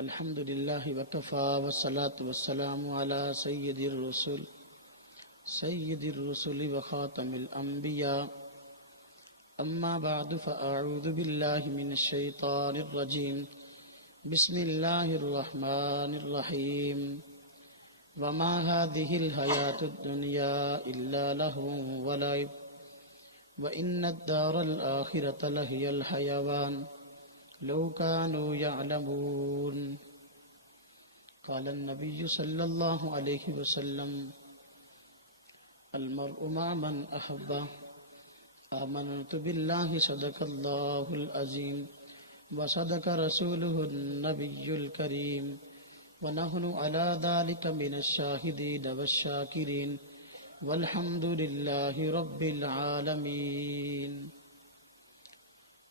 الحمد لله وكفى والصلاة والسلام على سيد الرسل وخاتم الأنبياء أما بعد فأعوذ بالله من الشيطان الرجيم بسم الله الرحمن الرحيم وما هذه الحياة الدنيا إلا لهو ولعب وإن الدار الآخرة لهي الحيوان لو كانوا يعلمون قال النبي صلى الله عليه وسلم المرء مع من أحبه آمنت بالله صدق الله العظيم وصدق رسوله النبي الكريم ونحن على ذلك من الشاهدين والشاكرين والحمد لله رب العالمین۔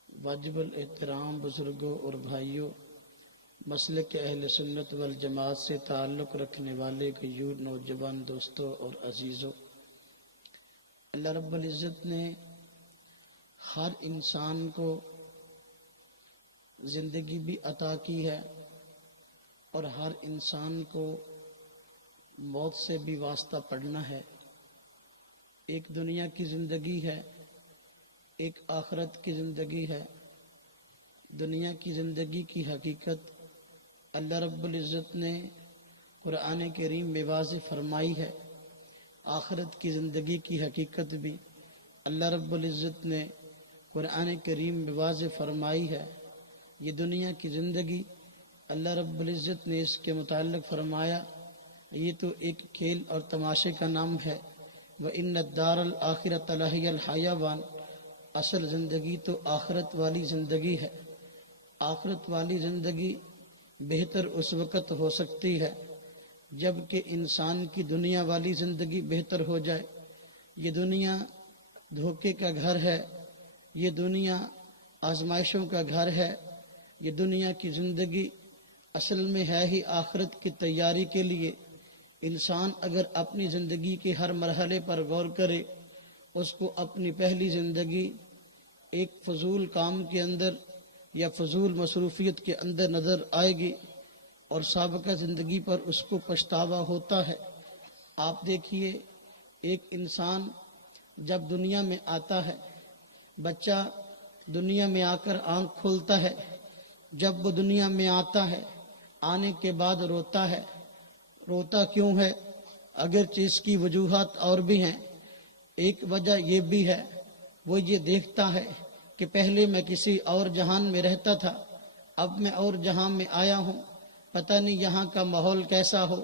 واجب الاحترام بزرگوں اور بھائیوں، مسلک اہل سنت والجماعت سے تعلق رکھنے والے غیور نوجوان دوستوں اور عزیزوں، اللہ رب العزت نے ہر انسان کو زندگی بھی عطا کی ہے اور ہر انسان کو موت سے بھی واسطہ پڑنا ہے۔ ایک دنیا کی زندگی ہے، ایک آخرت کی زندگی ہے۔ دنیا کی زندگی کی حقیقت اللہ رب العزت نے قرآن کریم میں واضح فرمائی ہے، آخرت کی زندگی کی حقیقت بھی اللہ رب العزت نے قرآن کریم میں واضح فرمائی ہے۔ یہ دنیا کی زندگی اللہ رب العزت نے اس کے متعلق فرمایا، یہ تو ایک کھیل اور تماشے کا نام ہے۔ وَإِنَّ الدَّارَ الْآخِرَةَ لَهِيَ الْحَيَوَانُ، اصل زندگی تو آخرت والی زندگی ہے۔ آخرت والی زندگی بہتر اس وقت ہو سکتی ہے جب کہ انسان کی دنیا والی زندگی بہتر ہو جائے۔ یہ دنیا دھوکے کا گھر ہے، یہ دنیا آزمائشوں کا گھر ہے۔ یہ دنیا کی زندگی اصل میں ہے ہی آخرت کی تیاری کے لیے۔ انسان اگر اپنی زندگی کے ہر مرحلے پر غور کرے، اس کو اپنی پہلی زندگی ایک فضول کام کے اندر یا فضول مصروفیت کے اندر نظر آئے گی اور سابقہ زندگی پر اس کو پچھتاوا ہوتا ہے۔ آپ دیکھیے، ایک انسان جب دنیا میں آتا ہے، بچہ دنیا میں آ کر آنکھ کھولتا ہے، جب وہ دنیا میں آتا ہے آنے کے بعد روتا ہے۔ روتا کیوں ہے؟ اگرچہ اس کی وجوہات اور بھی ہیں۔ ایک وجہ یہ بھی ہے، وہ یہ دیکھتا ہے کہ پہلے میں کسی اور جہان میں رہتا تھا، اب میں اور جہان میں آیا ہوں، پتہ نہیں یہاں کا ماحول کیسا ہو،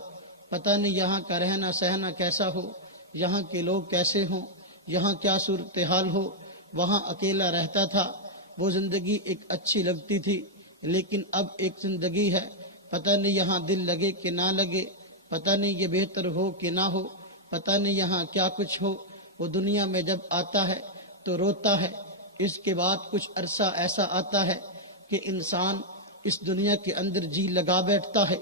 پتہ نہیں یہاں کا رہنا سہنا کیسا ہو، یہاں کے لوگ کیسے ہوں، یہاں کیا صورتحال ہو۔ وہاں اکیلا رہتا تھا، وہ زندگی ایک اچھی لگتی تھی، لیکن اب ایک زندگی ہے، پتہ نہیں یہاں دل لگے کہ نہ لگے، پتہ نہیں یہ بہتر ہو کہ نہ ہو، پتہ نہیں یہاں کیا کچھ ہو۔ وہ دنیا میں جب آتا ہے تو روتا ہے۔ اس کے بعد کچھ عرصہ ایسا آتا ہے کہ انسان اس دنیا کے اندر جی لگا بیٹھتا ہے۔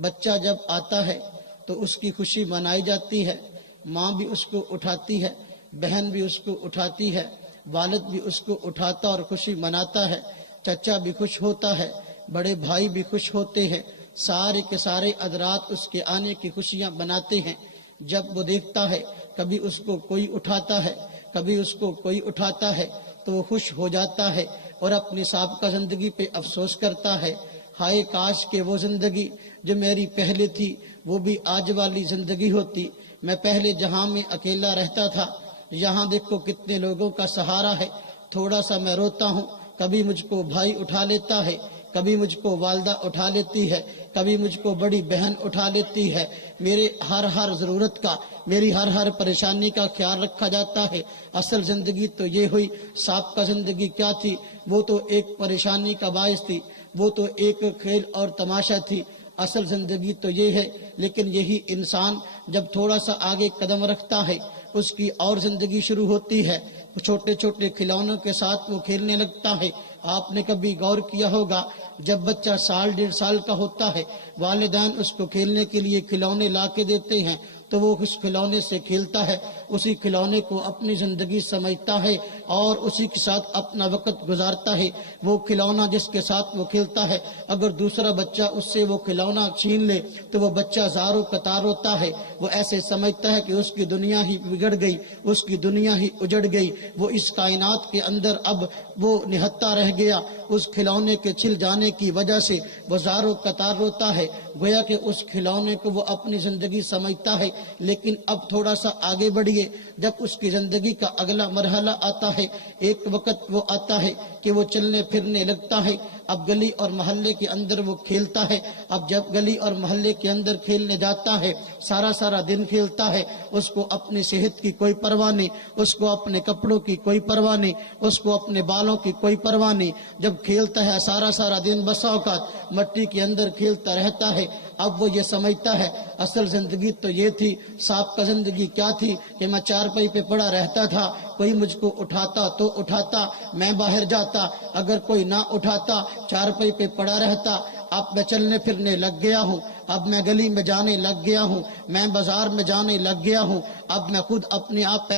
بچہ جب آتا ہے تو اس کی خوشی منائی جاتی ہے، ماں بھی اس کو اٹھاتی ہے، بہن بھی اس کو اٹھاتی ہے، والد بھی اس کو اٹھاتا اور خوشی مناتا ہے، چچا بھی خوش ہوتا ہے، بڑے بھائی بھی خوش ہوتے ہیں، سارے کے سارے حضرات اس کے آنے کی خوشیاں مناتے ہیں۔ جب وہ دیکھتا ہے کبھی اس کو کوئی اٹھاتا ہے، کبھی اس کو کوئی اٹھاتا ہے، تو وہ خوش ہو جاتا ہے اور اپنی سابقہ زندگی پہ افسوس کرتا ہے، ہائے کاش کہ وہ زندگی جو میری پہلے تھی وہ بھی آج والی زندگی ہوتی۔ میں پہلے جہاں میں اکیلا رہتا تھا، یہاں دیکھو کتنے لوگوں کا سہارا ہے۔ تھوڑا سا میں روتا ہوں، کبھی مجھ کو بھائی اٹھا لیتا ہے، کبھی مجھ کو والدہ اٹھا لیتی ہے، کبھی مجھ کو بڑی بہن اٹھا لیتی ہے۔ میرے ہر ضرورت کا، میری ہر پریشانی کا خیال رکھا جاتا ہے۔ اصل زندگی تو یہ ہوئی، سابقہ زندگی کیا تھی؟ وہ تو ایک پریشانی کا باعث تھی، وہ تو ایک کھیل اور تماشا تھی۔ اصل زندگی تو یہ ہے، لیکن یہی انسان جب تھوڑا سا آگے قدم رکھتا ہے، اس کی اور زندگی شروع ہوتی ہے۔ چھوٹے چھوٹے کھلونوں کے ساتھ وہ کھیلنے لگتا ہے۔ آپ نے کبھی غور کیا ہوگا، جب بچہ 1.5 سال کا ہوتا ہے، والدین اس کو کھیلنے کے لیے کھلونے لا کے دیتے ہیں، تو وہ اس کھلونے سے کھیلتا ہے، اسی کھلونے کو اپنی زندگی سمجھتا ہے اور اسی کے ساتھ اپنا وقت گزارتا ہے۔ وہ کھلونا جس کے ساتھ وہ کھیلتا ہے، اگر دوسرا بچہ اس سے وہ کھلونا چھین لے تو وہ بچہ زاروں قطار ہوتا ہے، وہ ایسے سمجھتا ہے کہ اس کی دنیا ہی بگڑ گئی، اس کی دنیا ہی اجڑ گئی، وہ اس کائنات کے اندر اب وہ نہتا رہ گیا۔ اس کھلونے کے چھل جانے کی وجہ سے وہ زاروں قطار روتا ہے، گویا کہ اس کھلونے کو وہ اپنی زندگی سمجھتا ہے۔ لیکن اب تھوڑا سا آگے بڑھیے، جب اس کی زندگی کا اگلا مرحلہ آتا ہے، ایک وقت وہ آتا ہے کہ وہ چلنے پھرنے لگتا ہے۔ اب گلی اور محلے کے اندر وہ کھیلتا ہے۔ اب جب گلی اور محلے کے اندر کھیلنے جاتا ہے، سارا دن کھیلتا ہے، اس کو اپنی صحت کی کوئی پرواہ نہیں، اس کو اپنے کپڑوں کی کوئی پرواہ نہیں، اس کو اپنے بالوں کی کوئی پرواہ نہیں۔ جب کھیلتا ہے سارا دن، بسا اوقات مٹی کے اندر کھیلتا رہتا ہے۔ اب وہ یہ سمجھتا ہے اصل زندگی تو یہ تھی، سابقہ زندگی کیا تھی کہ میں چارپائی پہ پڑا رہتا تھا، کوئی مجھ کو اٹھاتا تو اٹھاتا، میں باہر جاتا، اگر کوئی نہ اٹھاتا چارپائی پہ پڑا رہتا۔ اب میں چلنے پھرنے لگ گیا ہوں، اب میں گلی میں جانے لگ گیا ہوں، میں بازار میں جانے لگ گیا ہوں، اب میں خود اپنے آپ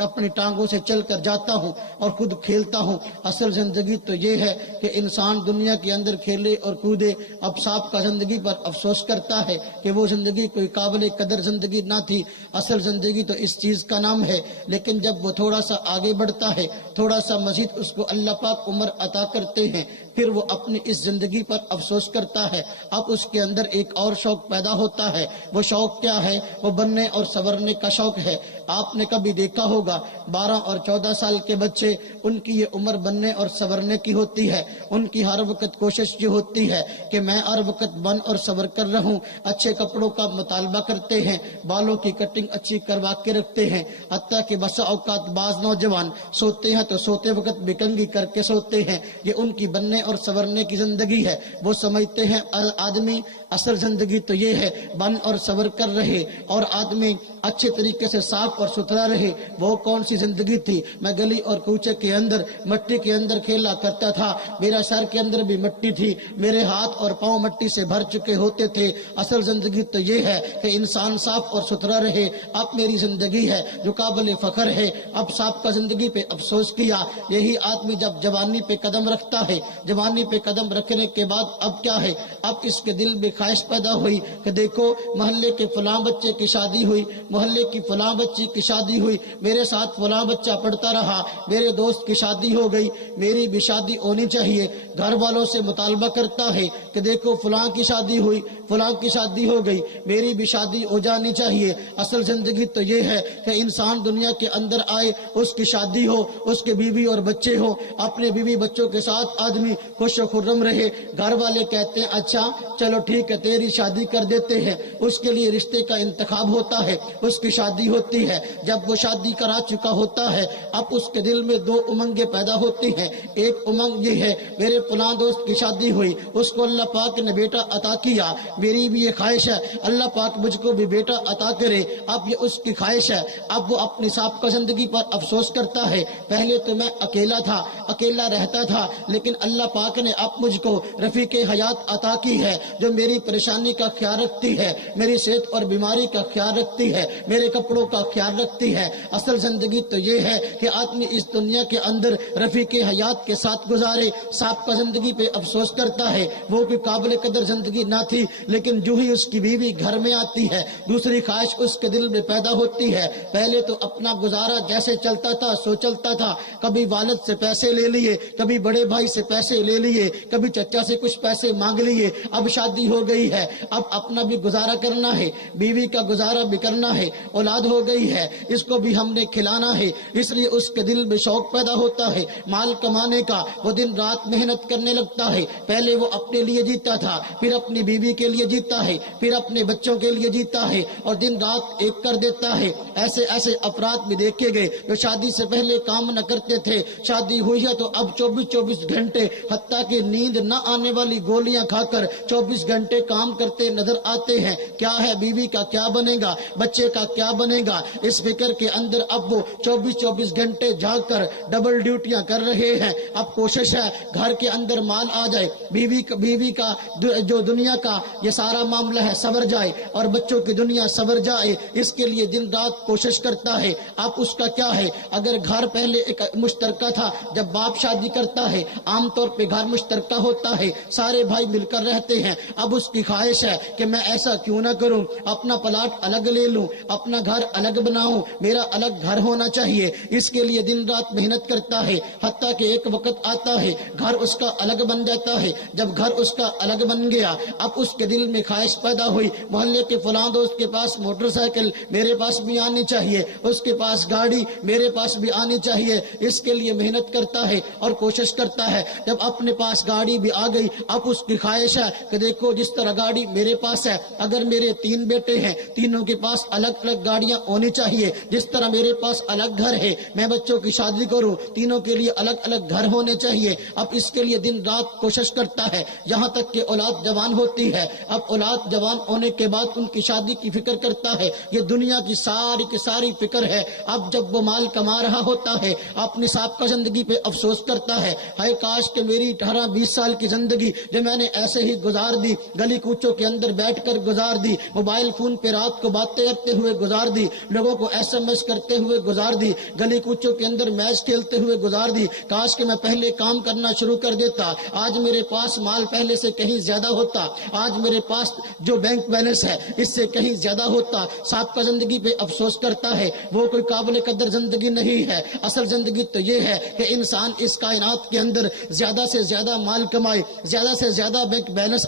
اپنی ٹانگوں سے چل کر جاتا ہوں اور خود کھیلتا ہوں۔ اصل زندگی تو یہ ہے کہ انسان دنیا کے اندر کھیلے اور کودے۔ اب سابقہ زندگی پر افسوس کرتا ہے کہ وہ زندگی کوئی قابل قدر زندگی نہ تھی، اصل زندگی تو اس چیز کا نام ہے۔ لیکن جب وہ تھوڑا سا آگے بڑھتا ہے، تھوڑا سا مزید اس کو اللہ پاک عمر عطا کرتے ہیں، پھر وہ اپنی اس زندگی پر افسوس کرتا ہے۔ اب اس کے اندر ایک اور شوق پیدا ہوتا ہے۔ وہ شوق کیا ہے؟ وہ بننے اور سنورنے کا شوق ہے۔ آپ نے کبھی دیکھا ہوگا 12 اور 14 سال کے بچے، ان کی یہ عمر بننے اور سنورنے کی ہوتی ہے۔ ان کی ہر وقت کوشش یہ ہوتی ہے کہ میں ہر وقت بن اور سنور کر رہوں۔ اچھے کپڑوں کا مطالبہ کرتے ہیں، بالوں کی کٹنگ اچھی کروا کے رکھتے ہیں، حتیٰ کہ بسا اوقات بعض نوجوان سوتے ہیں تو سوتے وقت بکنگی کر کے سوتے ہیں۔ یہ ان کی بننے اور سنورنے کی زندگی ہے۔ وہ سمجھتے ہیں آدمی اصل زندگی تو یہ ہے بن اور سنور کر رہے اور آدمی اچھے طریقے سے صاف اور ستھرا رہے۔ وہ کون سی زندگی تھی؟ میں گلی اور کوچے کے اندر مٹی کے اندر کھیلا کرتا تھا، میرا سر کے اندر بھی مٹی تھی، میرے ہاتھ اور پاؤں مٹی سے بھر چکے ہوتے تھے۔ اصل زندگی تو یہ ہے کہ انسان صاف اور ستھرا رہے۔ اب میری زندگی ہے جو قابل فخر ہے۔ اب سابقہ زندگی پہ افسوس کیا۔ یہی آدمی جب جوانی پہ قدم رکھتا ہے، جوانی پہ قدم رکھنے کے بعد اب کیا ہے؟ اب اس کے دل میں خواہش پیدا ہوئی کہ دیکھو محلے کے فلاں بچے کی شادی ہوئی، محلے کی فلاں بچی کی شادی ہوئی، میرے ساتھ فلاں بچہ پڑھتا رہا، میرے دوست کی شادی ہو گئی، میری بھی شادی ہونی چاہیے۔ گھر والوں سے مطالبہ کرتا ہے کہ دیکھو فلاں کی شادی ہوئی، فلاں کی شادی ہو گئی، میری بھی شادی ہو جانی چاہیے۔ اصل زندگی تو یہ ہے کہ انسان دنیا کے اندر آئے، اس کی شادی ہو، اس کے بیوی اور بچے ہو، اپنے بیوی بچوں کے ساتھ آدمی خوش و خرم رہے۔ گھر والے کہتے ہیں اچھا چلو ٹھیک ہے تیری شادی کر دیتے ہیں، اس کے لیے رشتے کا انتخاب ہوتا ہے، اس کی شادی ہوتی ہے۔ جب وہ شادی کرا چکا ہوتا ہے، اب اس کے دل میں دو امنگیں پیدا ہوتی ہیں۔ ایک امنگ یہ ہے میرے فلاں دوست کی شادی ہوئی، اس کو اللہ پاک نے بیٹا عطا کیا، میری بھی یہ خواہش ہے اللہ پاک مجھ کو بھی بیٹا عطا کرے۔ اب یہ اس کی خواہش ہے۔ اب وہ اپنی سابقہ زندگی پر افسوس کرتا ہے، پہلے تو میں اکیلا تھا، اکیلا رہتا تھا، لیکن اللہ پاک نے اب مجھ کو رفیق حیات عطا کی ہے جو میری پریشانی کا خیال رکھتی ہے، میری صحت اور بیماری کا خیال رکھتی ہے، میرے کپڑوں کا خیال رکھتی ہے۔ اصل زندگی تو یہ ہے کہ آدمی اس دنیا کے اندر رفیق حیات کے ساتھ گزارے۔ سابقہ زندگی پہ افسوس کرتا ہے، وہ کوئی قابل قدر زندگی نہ تھی، لیکن جو ہی اس کی بیوی گھر میں آتی ہے دوسری خواہش اس کے دل میں پیدا ہوتی ہے۔ پہلے تو اپنا گزارا جیسے چلتا تھا سو چلتا تھا، کبھی والد سے پیسے لے لیے، کبھی بڑے بھائی سے پیسے لے لیے، کبھی چچا سے کچھ پیسے مانگ لیے۔ اب شادی ہو گئی ہے، اب اپنا بھی گزارا کرنا ہے، بیوی کا گزارا بھی کرنا ہے، اولاد ہو گئی ہے، اس کو بھی ہم نے کھلانا ہے، اس لیے اس کے دل میں شوق پیدا ہوتا ہے مال کمانے کا۔ وہ دن رات محنت کرنے لگتا ہے، پہلے وہ اپنے لیے جیتا تھا، پھر اپنی بیوی کے لیے جیتا ہے، پھر اپنے بچوں کے لیے جیتا ہے اور دن رات ایک کر دیتا ہے۔ ایسے ایسے افراد بھی دیکھے گئے جو شادی سے پہلے کام نہ کرتے تھے، شادی ہوئی ہے تو اب 24 گھنٹے حتیٰ کہ نیند نہ آنے والی گولیاں کھا کر 24 گھنٹے کام کرتے نظر آتے ہیں۔ کیا ہے بیوی کا کیا بنے گا، بچے کا کیا بنے گا، اس فکر کے اندر اب وہ 24 گھنٹے جاگ کر ڈبل ڈیوٹیاں کر رہے ہیں. اب کوشش ہے گھر کے اندر مال آ جائے, بیوی کا جو دنیا کا یہ سارا معاملہ ہے سنور جائے, اور بچوں کی دنیا سنور جائے. اس کے لیے دن رات کوشش کرتا ہے. اب اس کا کیا ہے, اگر گھر پہلے ایک مشترکہ تھا, جب باپ شادی کرتا ہے عام طور پہ گھر مشترکہ ہوتا ہے, سارے بھائی مل کر رہتے ہیں. اب اس کی خواہش ہے کہ میں ایسا کیوں نہ کروں, اپنا پلاٹ الگ لے لوں, اپنا گھر الگ بناؤں, میرا الگ گھر ہونا چاہیے. اس کے لیے دن رات محنت کرتا ہے, حتیٰ کہ ایک وقت آتا ہے گھر اس کا الگ بن جاتا ہے. جب گھر اس کا الگ بن گیا, اب اس کے دل میں خواہش پیدا ہوئی, محلے کے فلاں دوست کے پاس موٹر سائیکل میرے پاس بھی آنی چاہیے, اس کے پاس گاڑی میرے پاس بھی آنی چاہیے. اس کے لیے محنت کرتا ہے اور کوشش کرتا ہے. جب اپنے پاس گاڑی بھی آ گئی, اب اس کی خواہش ہے کہ دیکھو جس طرح گاڑی میرے پاس ہے, اگر میرے 3 بیٹے ہیں, تینوں کے پاس الگ الگ گاڑیاں ہونی چاہیے. جس طرح میرے پاس الگ گھر ہے, میں بچوں کی شادی کروں, تینوں کے لیے الگ الگ گھر ہونے چاہیے. اب اس کے لیے دن رات کوشش کرتا ہے, یہاں تک کہ اولاد جوان ہوتی ہے. اب اولاد جوان ہونے کے بعد ان کی شادی کی فکر کرتا ہے. یہ دنیا کی ساری فکر ہے. اب جب وہ مال کما رہا ہوتا ہے, اپنی سابقہ زندگی پہ افسوس کرتا ہے, ہائے کاش کہ میری 18-20 سال کی زندگی جو میں نے ایسے ہی گزار دی, گلی کوچوں کے اندر بیٹھ کر گزار دی, موبائل فون پہ رات کو باتیں کرتے ہوئے گزار دی, لوگوں کو SMS کرتے ہوئے گزار دی, گلی کوچوں کے اندر میچ کھیلتے ہوئے گزار دی. کاش کہ میں پہلے کام کرنا شروع کر دیتا, آج میرے پاس مال پہلے سے کہیں زیادہ ہوتا, آج میرے پاس جو بینک بیلنس ہے اس سے کہیں زیادہ ہوتا. سابقہ زندگی پہ افسوس کرتا ہے. وہ کوئی قابل قدر زندگی نہیں ہے. اصل زندگی تو یہ ہے کہ انسان اس کائنات کے اندر زیادہ سے زیادہ مال کمائے, زیادہ سے زیادہ بینک بیلنس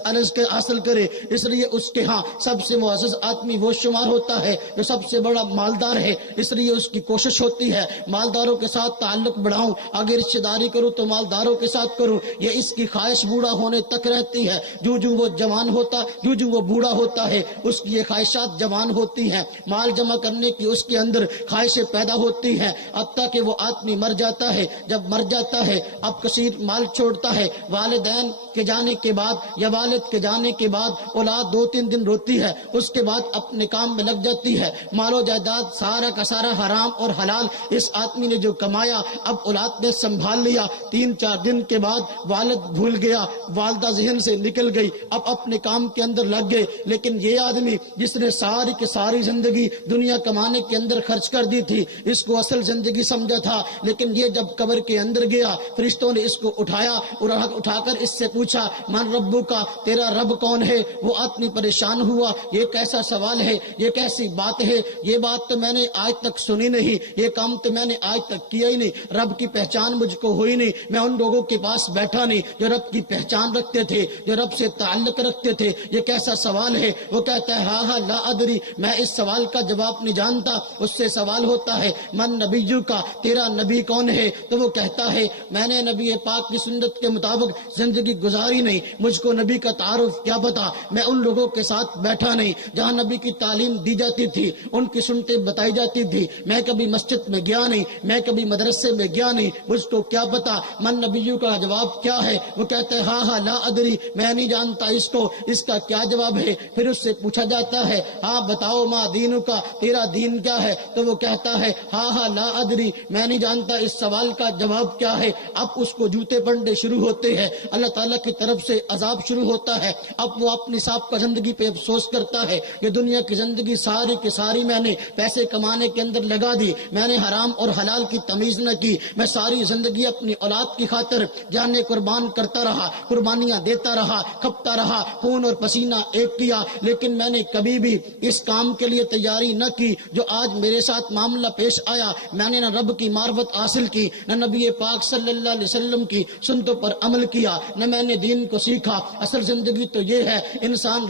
حاصل کرے. اس لیے اس کے ہاں سب سے معزز آدمی وہ شمار ہوتا ہے جو سب سے بڑا مالدار ہے. اس لیے اس کی کوشش ہوتی ہے مالداروں کے ساتھ تعلق بڑھاؤں, آگے رشتہ داری کروں تو مالداروں کے ساتھ کروں. یہ اس کی خواہش بوڑھا ہونے تک رہتی ہے. جو وہ جوان ہوتا, جو وہ بوڑھا ہوتا ہے, اس کی یہ خواہشات جوان ہوتی ہیں. مال جمع کرنے کی اس کے اندر خواہشیں پیدا ہوتی ہیں, حتیٰ کہ وہ آدمی مر جاتا ہے. جب مر جاتا ہے, اب کثیر مال چھوڑتا ہے. والدین کے جانے کے بعد یا والد کے جانے کے بعد اولاد 2-3 دن روتی ہے, اس کے بعد اپنے کام میں لگ جاتی ہے. مال و جائیداد سارا کا سارا حرام اور حلال اس آدمی نے جو کمایا, اب اولاد نے سنبھال لیا. 3-4 دن کے بعد والد بھول گیا, والدہ ذہن سے نکل گئی, اب اپنے کام کے اندر لگ گئے. لیکن یہ آدمی جس نے ساری کی ساری زندگی دنیا کمانے کے اندر خرچ کر دی تھی, اس کو اصل زندگی سمجھا تھا. لیکن یہ جب قبر کے اندر گیا, فرشتوں نے اس کو اٹھایا اور اٹھا کر اس سے پوچھا من ربو کا, تیرا رب کون ہے؟ وہ آدمی پریشان ہوا, یہ کیسا سوال ہے, یہ کیسی بات ہے, یہ بات تو میں نے آج تک سنی نہیں, یہ کام تو میں نے آج تک کیا ہی نہیں, رب کی پہچان مجھ کو ہوئی نہیں, میں ان لوگوں کے پاس بیٹھا نہیں جو رب کی پہچان رکھتے تھے, جو رب سے تعلق رکھتے تھے. یہ کیسا سوال ہے؟ وہ کہتا ہے ہاں لا ادری, میں اس سوال کا جواب نہیں جانتا. اس سے سوال ہوتا ہے من نبیو کا, تیرا نبی کون ہے؟ تو وہ کہتا ہے میں نے نبی پاک کی سنت کے مطابق زندگی گزاری نہیں, مجھ کو نبی کا تعارف کیا پتا, میں ان لوگوں کے ساتھ بیٹھا نہیں جہاں نبی کی تعلیم دی جاتی تھی, ان کی سنتیں بتائی جاتی تھی. میں کبھی مسجد میں گیا نہیں, میں کبھی مدرسے میں گیا نہیں, مجھ کو کیا پتا من نبیو کا جواب کیا ہے. وہ کہتا ہے ہاں لا ادری, میں نہیں جانتا اس کو, اس کا کیا جواب ہے. پھر اس سے پوچھا جاتا ہے ہاں بتاؤ ما دینو کا, تیرا دین کیا ہے؟ تو وہ کہتا ہے ہاں لا ادری, میں نہیں جانتا اس سوال کا جواب کیا ہے. اب اس کو جوتے پڑنے شروع ہوتے ہیں, اللہ تعالیٰ کی طرف سے عذاب شروع ہوتا ہے. اب وہ اپنی سابقہ زندگی پہ افسوس کرتا ہے کہ دنیا کی زندگی ساری کی ساری میں نے پیسے کمانے کے اندر لگا دی, میں نے حرام اور حلال کی تمیز نہ کی, میں ساری زندگی اپنی اولاد کی خاطر جانے قربان کرتا رہا, قربانیاں دیتا رہا, کھپتا رہا, خون اور پسینہ ایک کیا, لیکن میں نے کبھی بھی اس کام کے لیے تیاری نہ کی جو آج میرے ساتھ معاملہ پیش آیا. میں نے نہ رب کی معرفت حاصل کی, نہ نبی پاک صلی اللہ علیہ وسلم کی سنتوں پر عمل کیا, نہ میں نے دین کو سیکھا. اصل زندگی تو یہ ہے انسان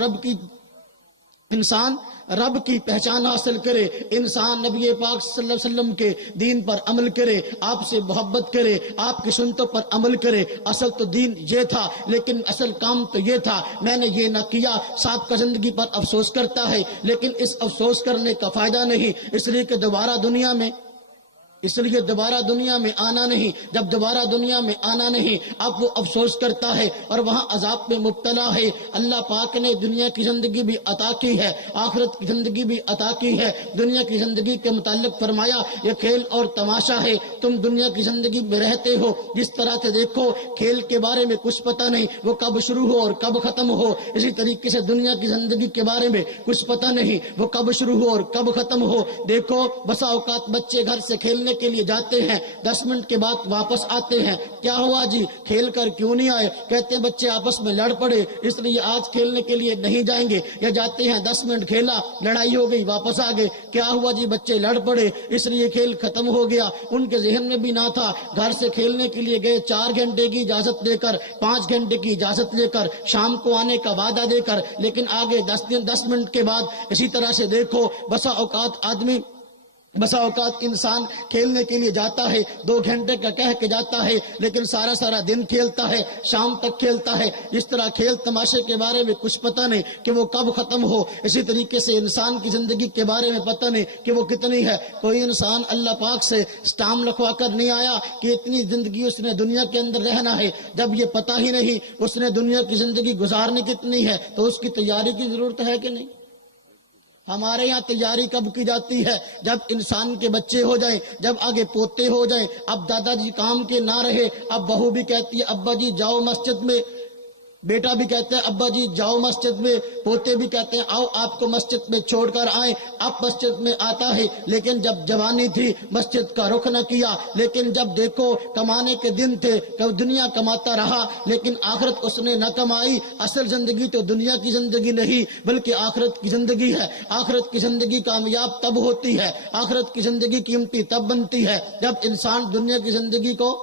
رب کی پہچان حاصل کرے, انسان نبی پاک صلی اللہ علیہ وسلم کے دین پر عمل کرے, آپ سے محبت کرے, آپ کی سنتوں پر عمل کرے. اصل تو دین یہ تھا, لیکن اصل کام تو یہ تھا, میں نے یہ نہ کیا. سابقہ زندگی پر افسوس کرتا ہے, لیکن اس افسوس کرنے کا فائدہ نہیں, اس لیے کہ دوبارہ دنیا میں اس لیے دوبارہ دنیا میں آنا نہیں. جب دوبارہ دنیا میں آنا نہیں اب وہ افسوس کرتا ہے اور وہاں عذاب میں مبتلا ہے. اللہ پاک نے دنیا کی زندگی بھی عطا کی ہے, آخرت کی زندگی بھی عطا کی ہے. دنیا کی زندگی کے متعلق فرمایا یہ کھیل اور تماشا ہے. تم دنیا کی زندگی میں رہتے ہو, جس طرح سے دیکھو کھیل کے بارے میں کچھ پتہ نہیں وہ کب شروع ہو اور کب ختم ہو, اسی طریقے سے دنیا کی زندگی کے بارے میں کچھ پتہ نہیں وہ کب شروع ہو اور کب ختم ہو. دیکھو بسا اوقات بچے گھر سے کھیلنے کے لیے جاتے ہیں, 10 منٹ کے بعد واپس آتے ہیں. کیا ہوا جی, کھیل کر کیوں نہیں آئے؟ کہتے ہیں بچے آپس میں لڑ پڑے اس لیے آج کھیلنے کے لیے نہیں جائیں گے. یا جاتے ہیں 10 منٹ کھیلا, لڑائی ہو گئی, واپس آ گئے. کیا ہوا جی, بچے لڑ پڑے اس لیے کھیل ختم ہو گیا. ان کے ذہن میں بھی نہ تھا, گھر سے کھیلنے کے لیے گئے 4 گھنٹے کی اجازت لے کر, 5 گھنٹے کی اجازت لے کر, شام کو آنے کا وعدہ دے کر, لیکن آگے 10 منٹ کے بعد. اسی طرح سے دیکھو بسا اوقات انسان کھیلنے کے لیے جاتا ہے, 2 گھنٹے کا کہہ کے جاتا ہے لیکن سارا دن کھیلتا ہے, شام تک کھیلتا ہے. اس طرح کھیل تماشے کے بارے میں کچھ پتہ نہیں کہ وہ کب ختم ہو. اسی طریقے سے انسان کی زندگی کے بارے میں پتہ نہیں کہ وہ کتنی ہے. کوئی انسان اللہ پاک سے سٹام لکھوا کر نہیں آیا کہ اتنی زندگی اس نے دنیا کے اندر رہنا ہے. جب یہ پتہ ہی نہیں اس نے دنیا کی زندگی گزارنی کتنی ہے تو اس کی تیاری کی ضرورت ہے کہ نہیں؟ ہمارے یہاں تیاری کب کی جاتی ہے؟ جب انسان کے بچے ہو جائیں, جب آگے پوتے ہو جائیں. اب دادا جی کام کے نہ رہے, اب بہو بھی کہتی ہے ابا جی جاؤ مسجد میں, بیٹا بھی کہتا ہے ابا جی جاؤ مسجد میں, پوتے بھی کہتے ہیں آؤ آپ کو مسجد میں چھوڑ کر آئیں. اب مسجد میں آتا ہے لیکن جب جوانی تھی مسجد کا رخ نہ کیا. لیکن جب دیکھو کمانے کے دن تھے, دنیا کماتا رہا لیکن آخرت اس نے نہ کمائی. اصل زندگی تو دنیا کی زندگی نہیں بلکہ آخرت کی زندگی ہے. آخرت کی زندگی کامیاب تب ہوتی ہے, آخرت کی زندگی قیمتی تب بنتی ہے جب انسان دنیا کی زندگی کو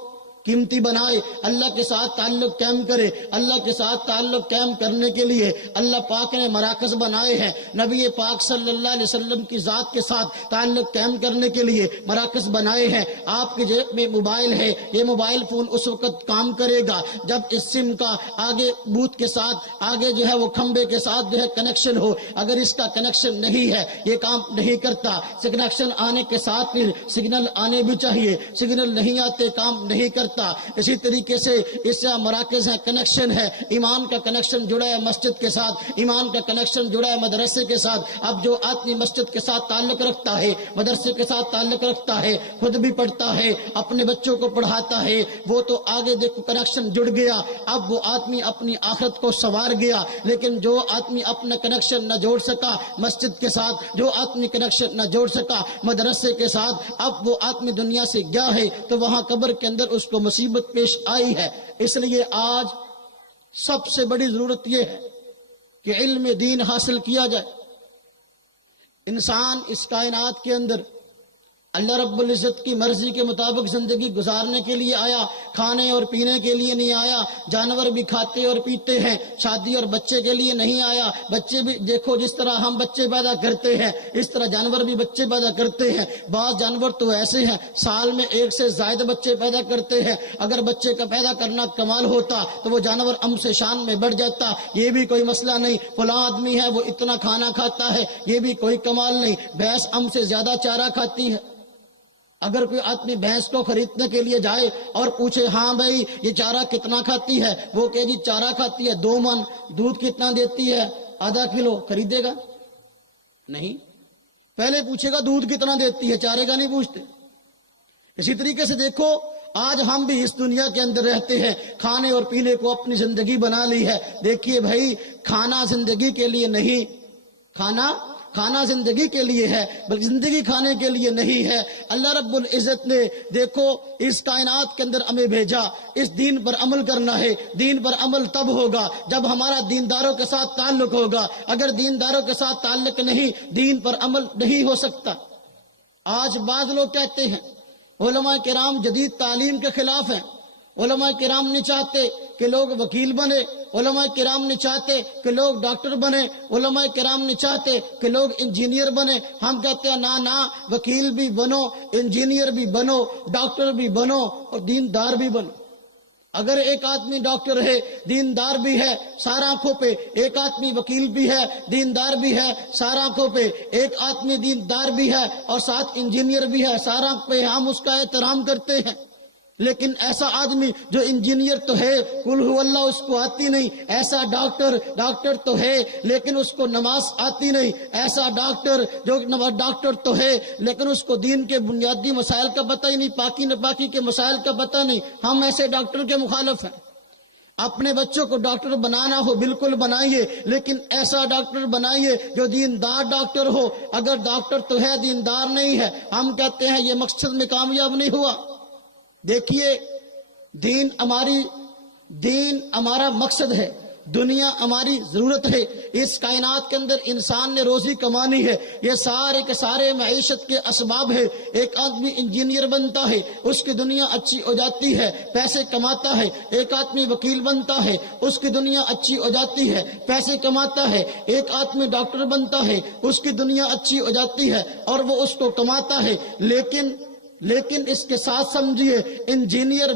قیمتی بنائے, اللہ کے ساتھ تعلق قائم کرے. اللہ کے ساتھ تعلق قائم کرنے کے لیے اللہ پاک نے مراکز بنائے ہیں. نبی پاک صلی اللہ علیہ وسلم کی ذات کے ساتھ تعلق قائم کرنے کے لیے مراکز بنائے ہیں. آپ کے جیب میں موبائل ہے, یہ موبائل فون اس وقت کام کرے گا جب اس سم کا آگے بوتھ کے ساتھ آگے جو ہے وہ کھمبے کے ساتھ جو ہے کنیکشن ہو. اگر اس کا کنیکشن نہیں ہے یہ کام نہیں کرتا. کنیکشن آنے کے ساتھ پھر سگنل آنے بھی چاہیے, سگنل نہیں آتے کام نہیں کرتا. اسی طریقے سے اس سے مراکز ہے, کنیکشن ہے, ایمان کا کنیکشن جڑا ہے مسجد کے ساتھ, ایمان کا کنیکشن جڑا ہے مدرسے کے ساتھ. اب جو آدمی مسجد کے ساتھ تعلق رکھتا ہے, مدرسے کے ساتھ تعلق رکھتا ہے, خود بھی پڑھتا ہے, اپنے بچوں کو پڑھاتا ہے, وہ تو آگے دیکھو کنیکشن جڑ گیا. اب وہ آدمی اپنی آخرت کو سنوار گیا. لیکن جو آدمی اپنا کنیکشن نہ جوڑ سکا مسجد کے ساتھ, جو آدمی کنیکشن نہ جوڑ سکا مدرسے کے ساتھ, اب وہ آدمی دنیا سے گیا ہے تو وہاں قبر کے اندر اس کو مصیبت پیش آئی ہے. اس لیے آج سب سے بڑی ضرورت یہ ہے کہ علم دین حاصل کیا جائے. انسان اس کائنات کے اندر اللہ رب العزت کی مرضی کے مطابق زندگی گزارنے کے لیے آیا, کھانے اور پینے کے لیے نہیں آیا. جانور بھی کھاتے اور پیتے ہیں, شادی اور بچے کے لیے نہیں آیا. بچے بھی دیکھو جس طرح ہم بچے پیدا کرتے ہیں اس طرح جانور بھی بچے پیدا کرتے ہیں. بعض جانور تو ایسے ہیں سال میں 1 سے زائد بچے پیدا کرتے ہیں. اگر بچے کا پیدا کرنا کمال ہوتا تو وہ جانور ام سے شان میں بڑھ جاتا, یہ بھی کوئی مسئلہ نہیں. فلاں آدمی ہے وہ اتنا کھانا کھاتا ہے, یہ بھی کوئی کمال نہیں. بھینس ام سے زیادہ چارہ کھاتی ہے. اگر کوئی آدمی بھینس کو خریدنے کے لیے جائے اور پوچھے ہاں بھائی یہ چارہ کتنا کھاتی ہے, وہ کہ جی چارہ کھاتی ہے 2 من, دودھ کتنا دیتی ہے ½ کلو, خریدے گا نہیں. پہلے پوچھے گا دودھ کتنا دیتی ہے, چارے کا نہیں پوچھتے. اسی طریقے سے دیکھو آج ہم بھی اس دنیا کے اندر رہتے ہیں, کھانے اور پینے کو اپنی زندگی بنا لی ہے. دیکھیے بھائی کھانا زندگی کے لیے نہیں, کھانا زندگی کے لیے ہے بلکہ زندگی کھانے کے لیے نہیں ہے. اللہ رب العزت نے دیکھو اس کائنات کے اندر ہمیں بھیجا, اس دین پر عمل کرنا ہے. دین پر عمل تب ہوگا جب ہمارا دینداروں کے ساتھ تعلق ہوگا. اگر دینداروں کے ساتھ تعلق نہیں, دین پر عمل نہیں ہو سکتا. آج بعض لوگ کہتے ہیں علماء کرام جدید تعلیم کے خلاف ہیں. علماء کرام نہیں چاہتے کہ لوگ وکیل بنے, علماء کرام نہیں چاہتے کہ لوگ ڈاکٹر بنے, علماء کرام نہیں چاہتے کہ لوگ انجینئر بنے. ہم کہتے ہیں نا, وکیل بھی بنو, انجینئر بھی بنو, ڈاکٹر بھی بنو اور دیندار بھی بنو. اگر ایک آدمی ڈاکٹر ہے، دیندار بھی ہے، سارا آنکھوں پہ، ایک آدمی وکیل بھی ہے، دیندار بھی ہے، سارا آنکھوں پہ، ایک آدمی دیندار بھی ہے اور ساتھ انجینئر بھی ہے، سارا آنکھ پہ، ہم اس کا احترام کرتے ہیں. لیکن ایسا آدمی جو انجینئر تو ہے، قل ہو اللہ اس کو آتی نہیں، ایسا ڈاکٹر تو ہے لیکن اس کو نماز آتی نہیں، ایسا ڈاکٹر تو ہے لیکن اس کو دین کے بنیادی مسائل کا پتہ ہی نہیں، پاکی ناپاکی کے مسائل کا پتہ نہیں. ہم ایسے ڈاکٹر کے مخالف ہیں. اپنے بچوں کو ڈاکٹر بنانا ہو بالکل بنائیے، لیکن ایسا ڈاکٹر بنائیے جو دیندار ڈاکٹر ہو. اگر ڈاکٹر تو ہے دیندار نہیں ہے، ہم کہتے ہیں یہ مقصد میں کامیاب نہیں ہوا. دیکھیے، دین ہمارا مقصد ہے، دنیا ہماری ضرورت ہے. اس کائنات کے اندر انسان نے روزی کمانی ہے، یہ سارے کے سارے معیشت کے اسباب ہے. ایک آدمی انجینئر بنتا ہے، اس کی دنیا اچھی ہو جاتی ہے، پیسے کماتا ہے. ایک آدمی وکیل بنتا ہے، اس کی دنیا اچھی ہو جاتی ہے، پیسے کماتا ہے. ایک آدمی ڈاکٹر بنتا ہے، اس کی دنیا اچھی ہو جاتی ہے اور وہ اس کو کماتا ہے. لیکن اس کے ساتھ سمجھیے، انجینئر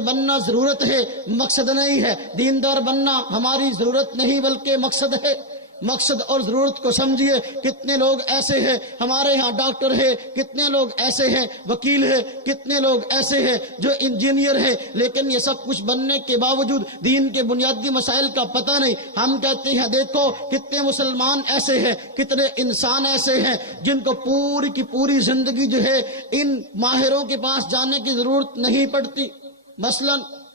بننا ضرورت ہے، مقصد نہیں ہے. دیندار بننا ہماری ضرورت نہیں بلکہ مقصد ہے. مقصد اور ضرورت کو سمجھیے. کتنے لوگ ایسے ہیں ہمارے ہاں ڈاکٹر ہے، کتنے لوگ ایسے ہیں وکیل ہے، کتنے لوگ ایسے ہیں جو انجینئر ہے، لیکن یہ سب کچھ بننے کے باوجود دین کے بنیادی مسائل کا پتہ نہیں. ہم کہتے ہیں دیکھو کتنے مسلمان ایسے ہیں، کتنے انسان ایسے ہیں جن کو پوری کی پوری زندگی جو ہے ان ماہروں کے پاس جانے کی ضرورت نہیں پڑتی.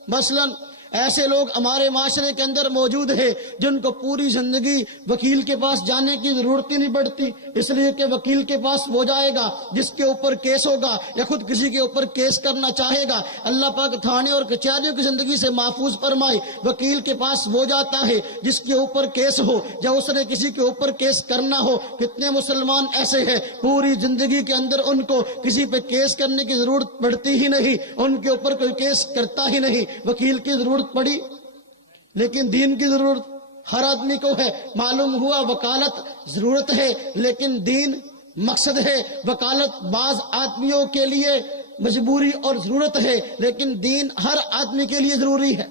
مثلاً ایسے لوگ ہمارے معاشرے کے اندر موجود ہیں جن کو پوری زندگی وکیل کے پاس جانے کی ضرورت ہی نہیں پڑتی، اس لیے کہ وکیل کے پاس وہ جائے گا جس کے اوپر کیس ہوگا یا خود کسی کے اوپر کیس کرنا چاہے گا. اللہ پاک تھانے اور کچہریوں کی زندگی سے محفوظ فرمائے. وکیل کے پاس وہ جاتا ہے جس کے اوپر کیس ہو یا اس نے کسی کے اوپر کیس کرنا ہو. کتنے مسلمان ایسے ہیں پوری زندگی کے اندر ان کو کسی پہ کیس کرنے کی ضرورت پڑتی ہی نہیں، ان کے اوپر کوئی کیس کرتا ہی نہیں. وکیل کی ضرورت پڑی، لیکن دین کی ضرورت ہر آدمی کو ہے. معلوم ہوا وکالت ضرورت ہے لیکن دین مقصد ہے. وکالت بعض آدمیوں کے لیے مجبوری اور ضرورت ہے، لیکن دین ہر آدمی کے لیے ضروری ہے.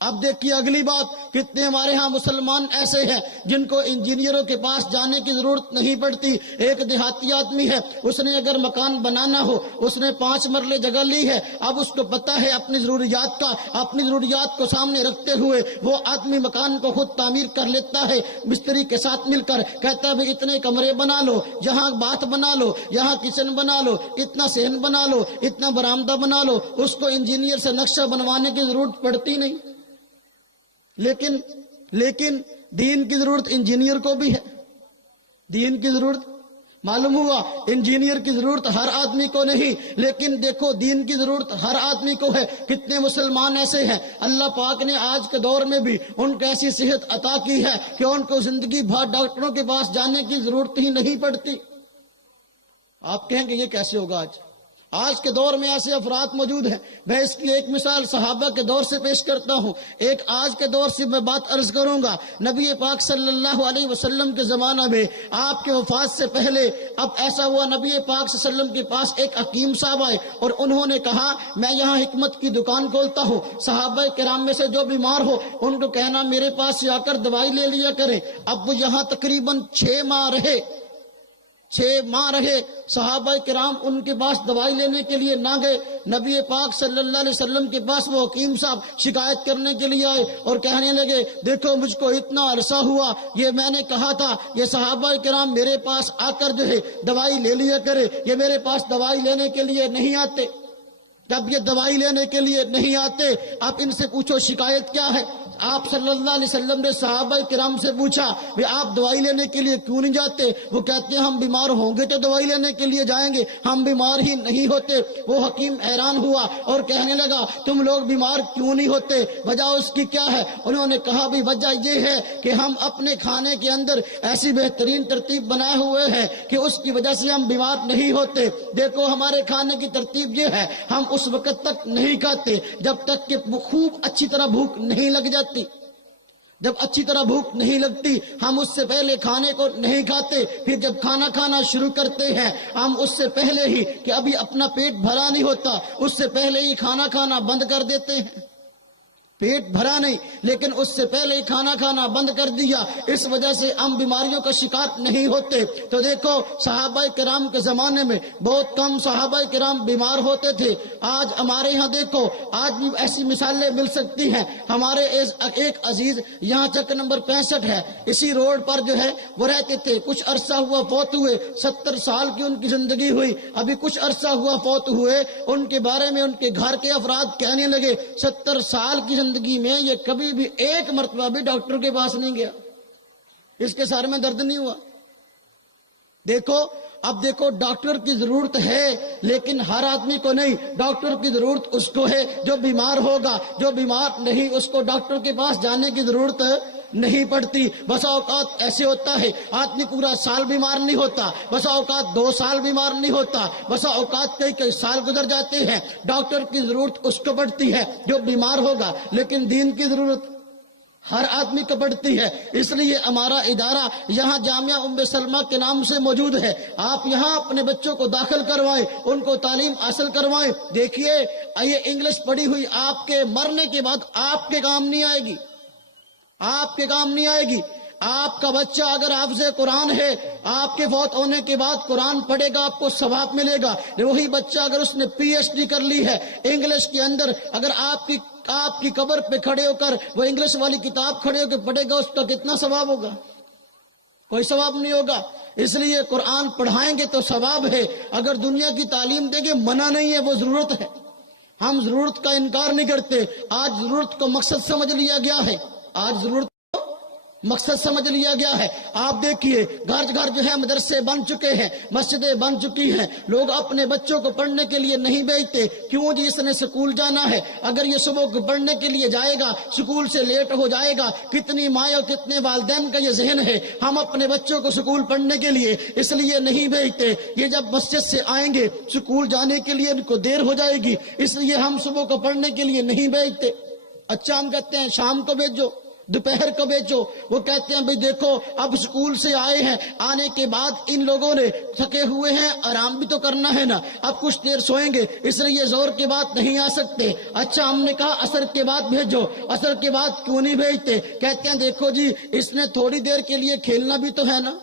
اب دیکھیے اگلی بات، کتنے ہمارے ہاں مسلمان ایسے ہیں جن کو انجینئروں کے پاس جانے کی ضرورت نہیں پڑتی. ایک دیہاتی آدمی ہے، اس نے اگر مکان بنانا ہو، اس نے 5 مرلے جگہ لی ہے. اب اس کو پتہ ہے اپنی ضروریات کو سامنے رکھتے ہوئے وہ آدمی مکان کو خود تعمیر کر لیتا ہے، مستری کے ساتھ مل کر. کہتا ہے بھائی اتنے کمرے بنا لو، یہاں باتھ بنا لو، یہاں کچن بنا لو، اتنا صحن بنا لو، اتنا برآمدہ بنا لو. اس کو انجینئر سے نقشہ بنوانے کی ضرورت پڑتی نہیں. لیکن دین کی ضرورت انجینئر کو بھی ہے. دین کی ضرورت معلوم ہوا انجینئر کی ضرورت ہر آدمی کو نہیں، لیکن دیکھو دین کی ضرورت ہر آدمی کو ہے. کتنے مسلمان ایسے ہیں اللہ پاک نے آج کے دور میں بھی ان کو ایسی صحت عطا کی ہے کہ ان کو زندگی بھر ڈاکٹروں کے پاس جانے کی ضرورت ہی نہیں پڑتی. آپ کہیں گے یہ کیسے ہوگا؟ آج کے دور میں ایسے افراد موجود ہیں. میں اس کی ایک مثال صحابہ کے دور سے پیش کرتا ہوں. ایک آج کے دور سے میں بات عرض کروں گا. نبی پاک صلی اللہ علیہ وسلم کے زمانہ میں آپ کے وفات سے پہلے اب ایسا ہوا، نبی پاک صلی اللہ علیہ وسلم کے پاس ایک حکیم صاحب آئے اور انہوں نے کہا میں یہاں حکمت کی دکان کھولتا ہوں، صحابہ کرام میں سے جو بیمار ہو ان کو کہنا میرے پاس آ کر دوائی لے لیا کریں. اب وہ یہاں تقریباً 6 ماہ رہے. صحابہ کرام ان کے پاس دوائی لینے کے لیے نہ گئے. نبی پاک صلی اللہ علیہ وسلم کے پاس وہ حکیم صاحب شکایت کرنے کے لیے آئے اور کہنے لگے دیکھو مجھ کو اتنا عرصہ ہوا، یہ میں نے کہا تھا یہ صحابہ کرام میرے پاس آ کر جو ہے دوائی لے لیا کرے، یہ میرے پاس دوائی لینے کے لیے نہیں آتے. جب یہ دوائی لینے کے لیے نہیں آتے، آپ ان سے پوچھو شکایت کیا ہے. آپ صلی اللہ علیہ وسلم نے صحابہ کرام سے پوچھا کہ آپ دوائی لینے کے لیے کیوں نہیں جاتے؟ وہ کہتے ہیں ہم بیمار ہوں گے تو دوائی لینے کے لیے جائیں گے، ہم بیمار ہی نہیں ہوتے. وہ حکیم حیران ہوا اور کہنے لگا تم لوگ بیمار کیوں نہیں ہوتے، وجہ اس کی کیا ہے؟ انہوں نے کہا بھی وجہ یہ ہے کہ ہم اپنے کھانے کے اندر ایسی بہترین ترتیب بنائے ہوئے ہیں کہ اس کی وجہ سے ہم بیمار نہیں ہوتے. دیکھو ہمارے کھانے کی ترتیب یہ ہے، ہم اس وقت تک نہیں کھاتے جب تک کہ خوب اچھی طرح بھوک نہیں لگ جاتی. جب اچھی طرح بھوک نہیں لگتی ہم اس سے پہلے کھانے کو نہیں کھاتے، پھر جب کھانا کھانا شروع کرتے ہیں ہم اس سے پہلے ہی کہ ابھی اپنا پیٹ بھرا نہیں ہوتا اس سے پہلے ہی کھانا کھانا بند کر دیتے ہیں۔ پیٹ بھرا نہیں لیکن اس سے پہلے ہی کھانا کھانا بند کر دیا، اس وجہ سے ہم بیماریوں کا شکار نہیں ہوتے۔ تو دیکھو صحابہ کرام کے زمانے میں بہت کم صحابہ کرام بیمار ہوتے تھے۔ آج ہمارے ہاں دیکھو آج بھی ایسی مثالیں مل سکتی ہیں۔ ہمارے ایک عزیز یہاں چک نمبر 65 ہے، اسی روڈ پر جو ہے وہ رہتے تھے، کچھ عرصہ ہوا فوت ہوئے، 70 سال کی ان کی زندگی ہوئی، ابھی کچھ عرصہ ہوا فوت ہوئے۔ ان کے بارے میں ان کے گھر کے افراد کہنے لگے 70 سال کی زندگی میں یہ کبھی بھی ایک مرتبہ بھی ڈاکٹر کے پاس نہیں گیا، اس کے سر میں درد نہیں ہوا۔ دیکھو اب دیکھو ڈاکٹر کی ضرورت ہے لیکن ہر آدمی کو نہیں، ڈاکٹر کی ضرورت اس کو ہے جو بیمار ہوگا، جو بیمار نہیں اس کو ڈاکٹر کے پاس جانے کی ضرورت نہیں پڑتی۔ بسا اوقات ایسے ہوتا ہے آدمی پورا سال بیمار نہیں ہوتا، بسا اوقات 2 سال بیمار نہیں ہوتا، بسا اوقات کئی سال گزر جاتے ہیں، ڈاکٹر کی ضرورت اس کو پڑتی ہے جو بیمار ہوگا، لیکن دین کی ضرورت ہر آدمی کو پڑتی ہے۔ اس لیے ہمارا ادارہ یہاں جامعہ ام سلمہ کے نام سے موجود ہے، آپ یہاں اپنے بچوں کو داخل کروائیں، ان کو تعلیم حاصل کروائیں۔ دیکھیے یہ انگلش پڑھی ہوئی آپ کے مرنے کے بعد آپ کے کام نہیں آئے گی، آپ کے کام نہیں آئے گی۔ آپ کا بچہ اگر حافظ قرآن ہے، آپ کے فوت ہونے کے بعد قرآن پڑھے گا، آپ کو ثواب ملے گا۔ وہی بچہ اگر اس نے PhD کر لی ہے انگلش کے اندر، اگر آپ کی قبر پہ کھڑے ہو کر وہ انگلش والی کتاب کھڑے ہو کے پڑھے گا، اس کا کتنا ثواب ہوگا؟ کوئی ثواب نہیں ہوگا۔ اس لیے قرآن پڑھائیں گے تو ثواب ہے، اگر دنیا کی تعلیم دیں گے منع نہیں ہے، وہ ضرورت ہے، ہم ضرورت کا انکار نہیں کرتے۔ آج ضرورت کو مقصد سمجھ لیا گیا ہے، آج ضرورت مقصد سمجھ لیا گیا ہے۔ آپ دیکھیے گھر گھر جو ہے مدرسے بن چکے ہیں، مسجدیں بن چکی ہیں، لوگ اپنے بچوں کو پڑھنے کے لیے نہیں بھیجتے، کیوں جی اس نے سکول جانا ہے، اگر یہ صبح کو پڑھنے کے لیے جائے گا سکول سے لیٹ ہو جائے گا۔ کتنی مائیں اور کتنے والدین کا یہ ذہن ہے، ہم اپنے بچوں کو سکول پڑھنے کے لیے اس لیے نہیں بھیجتے، یہ جب مسجد سے آئیں گے سکول جانے کے لیے ان کو دیر ہو جائے گی، اس لیے ہم صبح کو پڑھنے کے لیے نہیں بھیجتے۔ اچھا ہم کہتے ہیں شام کو بھیجو، دوپہر کو بیچو، وہ کہتے ہیں بھئی دیکھو اب سکول سے آئے ہیں، آنے کے بعد ان لوگوں نے تھکے ہوئے ہیں، آرام بھی تو کرنا ہے نا، اب کچھ دیر سوئیں گے اس لیے زور کے بعد نہیں آ سکتے۔ اچھا ہم نے کہا عصر کے بعد بھیجو، عصر کے بعد کیوں نہیں بھیجتے؟ کہتے ہیں دیکھو جی اس نے تھوڑی دیر کے لیے کھیلنا بھی تو ہے نا۔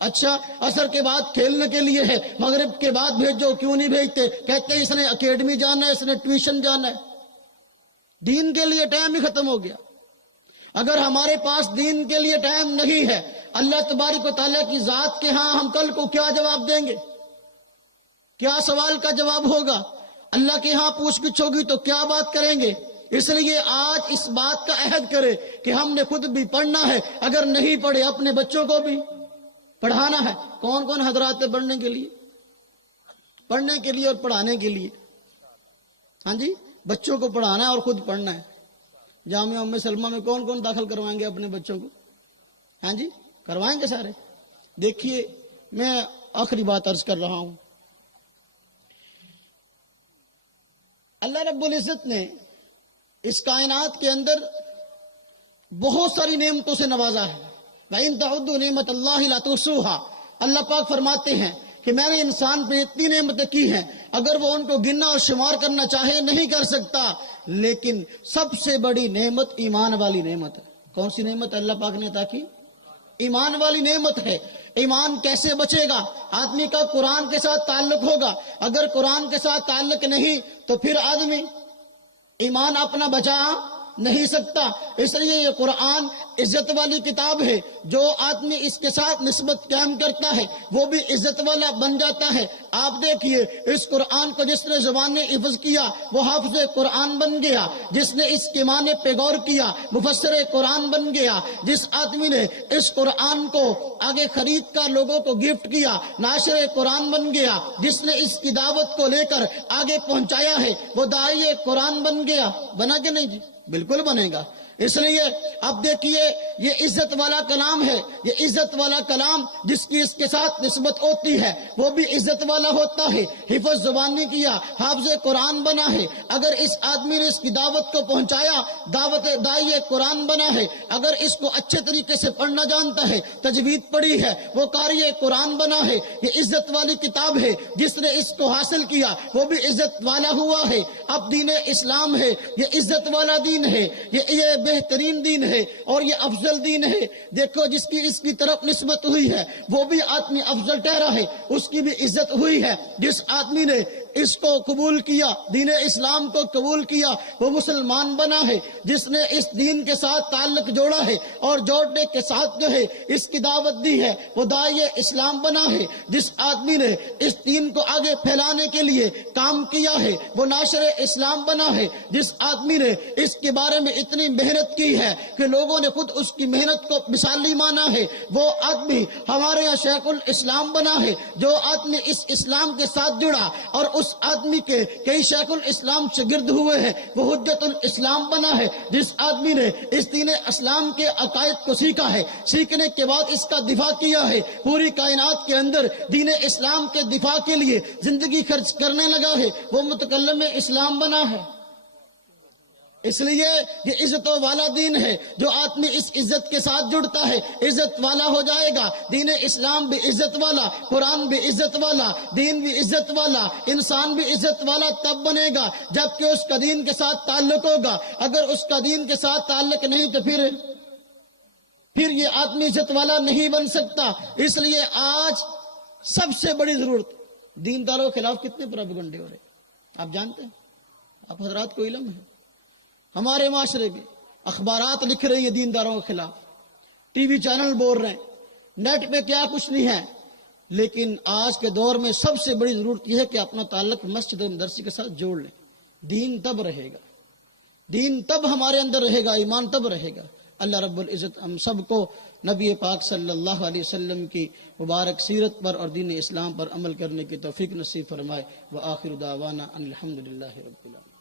اچھا عصر کے بعد کھیلنے کے لیے ہے، مغرب کے بعد بھیجو، کیوں نہیں بھیجتے؟ کہتے ہیں اس نے اکیڈمی جانا ہے، اس نے ٹیوشن جانا ہے۔ دین کے لیے ٹائم ہی ختم ہو گیا۔ اگر ہمارے پاس دین کے لیے ٹائم نہیں ہے، اللہ تبارک و تعالیٰ کی ذات کے ہاں ہم کل کو کیا جواب دیں گے؟ کیا سوال کا جواب ہوگا؟ اللہ کے ہاں پوچھ گچھ ہوگی تو کیا بات کریں گے؟ اس لیے آج اس بات کا عہد کرے کہ ہم نے خود بھی پڑھنا ہے، اگر نہیں پڑھے اپنے بچوں کو بھی پڑھانا ہے۔ کون کون حضرات ہیں پڑھنے کے لیے؟ پڑھنے کے لیے اور پڑھانے کے لیے؟ ہاں جی، بچوں کو پڑھانا ہے اور خود پڑھنا ہے۔ جامعہ ام سلمہ میں کون کون داخل کروائیں گے اپنے بچوں کو؟ ہاں جی کروائیں گے سارے۔ دیکھیے میں آخری بات عرض کر رہا ہوں، اللہ رب العزت نے اس کائنات کے اندر بہت ساری نعمتوں سے نوازا ہے۔ وَإِن تَعُدُّوا نِعْمَتَ اللَّهِ لَا تُحْصُوهَا، اللہ پاک فرماتے ہیں کہ میں نے انسان پہ اتنی نعمتیں کی ہیں، اگر وہ ان کو گننا اور شمار کرنا چاہے نہیں کر سکتا۔ لیکن سب سے بڑی نعمت ایمان والی نعمت ہے۔ کون سی نعمت اللہ پاک نے عطا کی؟ ایمان والی نعمت ہے۔ ایمان کیسے بچے گا؟ آدمی کا قرآن کے ساتھ تعلق ہوگا، اگر قرآن کے ساتھ تعلق نہیں تو پھر آدمی ایمان اپنا بچا نہیں سکتا۔ اس لیے یہ قرآن عزت والی کتاب ہے، جو آدمی اس کے ساتھ نسبت قائم کرتا ہے وہ بھی عزت والا بن جاتا ہے۔ آپ دیکھیے اس قرآن کو جس نے زبان حفظ کیا وہ حافظ قرآن بن گیا، جس نے اس کے معنی پہ غور کیا مفسر قرآن بن گیا، جس آدمی نے اس قرآن کو آگے خرید کر لوگوں کو گفٹ کیا ناشر قرآن بن گیا، جس نے اس کی دعوت کو لے کر آگے پہنچایا ہے وہ داعی قرآن بن گیا۔ بنا کہ نہیں جی؟ بالکل بنے گا۔ اس لیے اب دیکھیے یہ عزت والا کلام ہے، یہ عزت والا کلام جس کی اس کے ساتھ نسبت ہوتی ہے وہ بھی عزت والا ہوتا ہے۔ حفظ زبانی کیا، حافظ قرآن بنا ہے، اگر اس آدمی نے اس کی دعوت کو پہنچایا، دعوت دائی قرآن بنا ہے، اگر اس کو اچھے طریقے سے پڑھنا جانتا ہے، تجوید پڑھی ہے، وہ قاری قرآن بنا ہے، یہ عزت والی کتاب ہے۔ جس نے اس کو حاصل کیا وہ بھی عزت والا ہوا ہے۔ اب دین اسلام ہے، یہ عزت والا دین ہے، یہ بہترین دین ہے اور یہ افضل دین ہے۔ دیکھو جس کی اس کی طرف نسبت ہوئی ہے وہ بھی آدمی افضل ٹھہرا ہے، اس کی بھی عزت ہوئی ہے۔ جس آدمی نے اس کو قبول کیا، دین اسلام کو قبول کیا، وہ مسلمان بنا ہے۔ جس نے اس دین کے ساتھ تعلق جوڑا ہے اور جوڑنے کے ساتھ جو ہے اس کی دعوت دی ہے وہ داعی اسلام بنا ہے۔ جس آدمی نے اس دین کو آگے پھیلانے کے لیے کام کیا ہے وہ ناشر اسلام بنا ہے۔ جس آدمی نے اس کے بارے میں اتنی محنت کی ہے کہ لوگوں نے خود اس کی محنت کو مثالی مانا ہے، وہ آدمی ہمارے یہاں شیخ الاسلام بنا ہے۔ جو آدمی اس اسلام کے ساتھ جڑا اور اس آدمی کے کئی شیخ الاسلام شاگرد ہوئے ہیں وہ حجت الاسلام بنا ہے۔ جس آدمی نے اس دین اسلام کے عقائد کو سیکھا ہے، سیکھنے کے بعد اس کا دفاع کیا ہے، پوری کائنات کے اندر دین اسلام کے دفاع کے لیے زندگی خرچ کرنے لگا ہے، وہ متکلم اسلام بنا ہے۔ اس لیے یہ عزت والا دین ہے۔ جو آدمی اس عزت کے ساتھ جڑتا ہے عزت والا ہو جائے گا۔ دین اسلام بھی عزت والا، قرآن بھی عزت والا، دین بھی عزت والا، انسان بھی عزت والا تب بنے گا جبکہ اس کا دین کے ساتھ تعلق ہوگا۔ اگر اس کا دین کے ساتھ تعلق نہیں تو پھر یہ آدمی عزت والا نہیں بن سکتا۔ اس لیے آج سب سے بڑی ضرورت، دینداروں کے خلاف کتنے پروپیگنڈے ہو رہے آپ جانتے ہیں، آپ حضرات کو علم ہے۔ ہمارے معاشرے میں اخبارات لکھ رہی ہیں دینداروں کے خلاف، ٹی وی چینل بول رہے ہیں، نیٹ پہ کیا کچھ نہیں ہے۔ لیکن آج کے دور میں سب سے بڑی ضرورت یہ ہے کہ اپنا تعلق مسجد و مدرسے کے ساتھ جوڑ لیں۔ دین تب رہے گا، دین تب ہمارے اندر رہے گا، ایمان تب رہے گا۔ اللہ رب العزت ہم سب کو نبی پاک صلی اللہ علیہ وسلم کی مبارک سیرت پر اور دین اسلام پر عمل کرنے کی توفیق نصیب فرمائے۔ وآخر دعوانا ان الحمدللہ رب العالمین۔